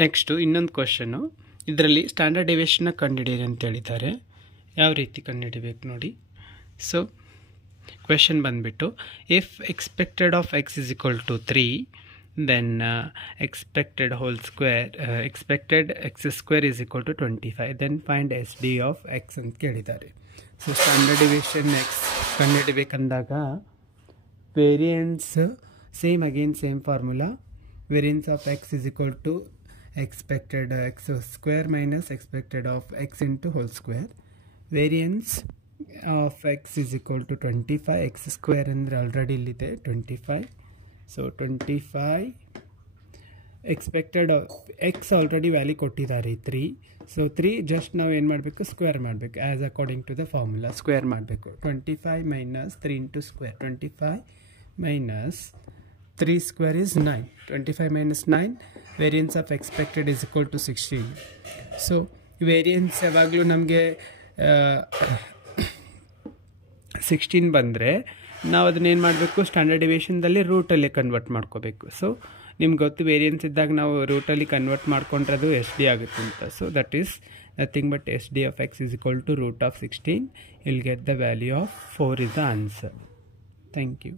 Next ಇನ್ನೊಂದು question, ಇದರಲ್ಲಿ standard ಡಿವಿಯೇಷನ್ನ ಕಂಡುಹಿಡಿಯಿರಿ ಅಂತ ಹೇಳಿದ್ದಾರೆ. ಯಾವ ರೀತಿ ಕಂಡುಹಿಡಿಬೇಕು ನೋಡಿ. ಸೊ ಕ್ವೆಶನ್ ಬಂದುಬಿಟ್ಟು, if expected of X is equal to 3, then expected X square is equal to 25, then find S D of X ಅಂತ ಕೇಳಿದ್ದಾರೆ. ಸೊ ಸ್ಟ್ಯಾಂಡರ್ಡ್ ಡಿವಿಯೇಷನ್ ಎಕ್ಸ್ ಕಂಡುಹಿಡಿಬೇಕಂದಾಗ variance same formula. Variance of X is equal to expected x square minus expected of x into whole square. Variance of x is equal to 25. X square andre already illide 25. So 25 expected of x already value kottidare 3. So 3 just now ಏನು ಮಾಡಬೇಕು, square ಮಾಡಬೇಕು. As according to the formula square ಮಾಡಬೇಕು. 25 minus 3 into square. 25 minus 3 square is 9. 25 minus 9, variance of expected is equal to 16. So variance ಯಾವಾಗಲೂ ನಮಗೆ 16 ಬಂದರೆ ನಾವು ಅದನ್ನೇನು ಮಾಡಬೇಕು, ಸ್ಟ್ಯಾಂಡರ್ಡ್ ಡಿವಿಯೇಷನ್ದಲ್ಲಿ ರೂಟಲ್ಲಿ ಕನ್ವರ್ಟ್ ಮಾಡ್ಕೋಬೇಕು. ಸೊ ನಿಮ್ಗೆ ಗೊತ್ತು, ವೇರಿಯನ್ಸ್ ಇದ್ದಾಗ ನಾವು ರೂಟಲ್ಲಿ ಕನ್ವರ್ಟ್ ಮಾಡ್ಕೊಂಡ್ರೆ ಅದು ಎಸ್ ಡಿ ಆಗುತ್ತೆ ಅಂತ. So that is nothing but S D of X is equal to root of 16. Will get the value of 4 is the answer. Thank you.